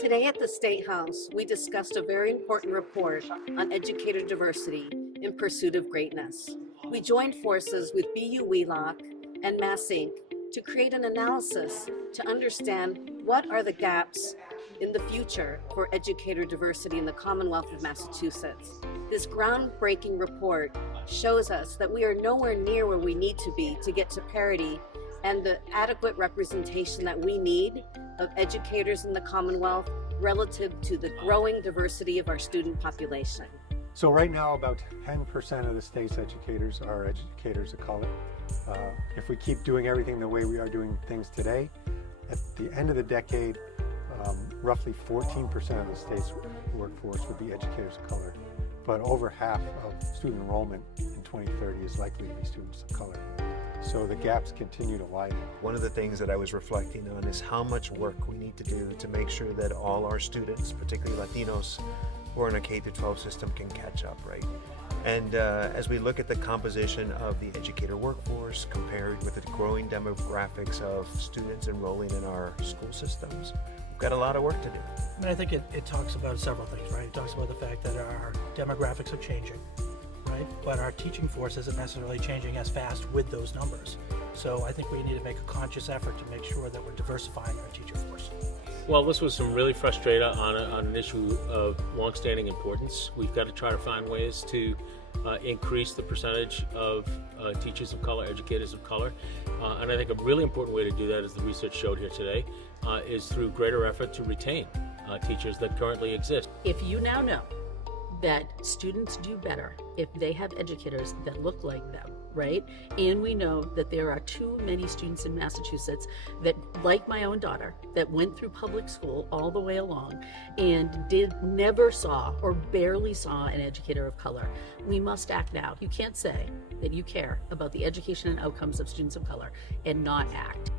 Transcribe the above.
Today at the State House, we discussed a very important report on educator diversity in pursuit of greatness. We joined forces with BU Wheelock and MassINC to create an analysis to understand what are the gaps in the future for educator diversity in the Commonwealth of Massachusetts. This groundbreaking report shows us that we are nowhere near where we need to be to get to parity and the adequate representation that we need of educators in the Commonwealth relative to the growing diversity of our student population. So right now about 10% of the state's educators are educators of color. If we keep doing everything the way we are doing things today, at the end of the decade, roughly 14% of the state's workforce would be educators of color. But over half of student enrollment in 2030 is likely to be students of color. So the gaps continue to widen. One of the things that I was reflecting on is how much work we need to do to make sure that all our students, particularly Latinos, who are in a K-12 system can catch up, right? And as we look at the composition of the educator workforce compared with the growing demographics of students enrolling in our school systems, we've got a lot of work to do. I mean, I think it talks about several things, right? It talks about the fact that our demographics are changing, right? But our teaching force isn't necessarily changing as fast with those numbers. So I think we need to make a conscious effort to make sure that we're diversifying our teacher force. Well, this was some really frustrating on an issue of longstanding importance. We've got to try to find ways to increase the percentage of teachers of color, educators of color. And I think a really important way to do that, as the research showed here today, is through greater effort to retain teachers that currently exist. If you now know that students do better if they have educators that look like them, right? And we know that there are too many students in Massachusetts that, like my own daughter, that went through public school all the way along and never saw or barely saw an educator of color. We must act now. You can't say that you care about the education and outcomes of students of color and not act.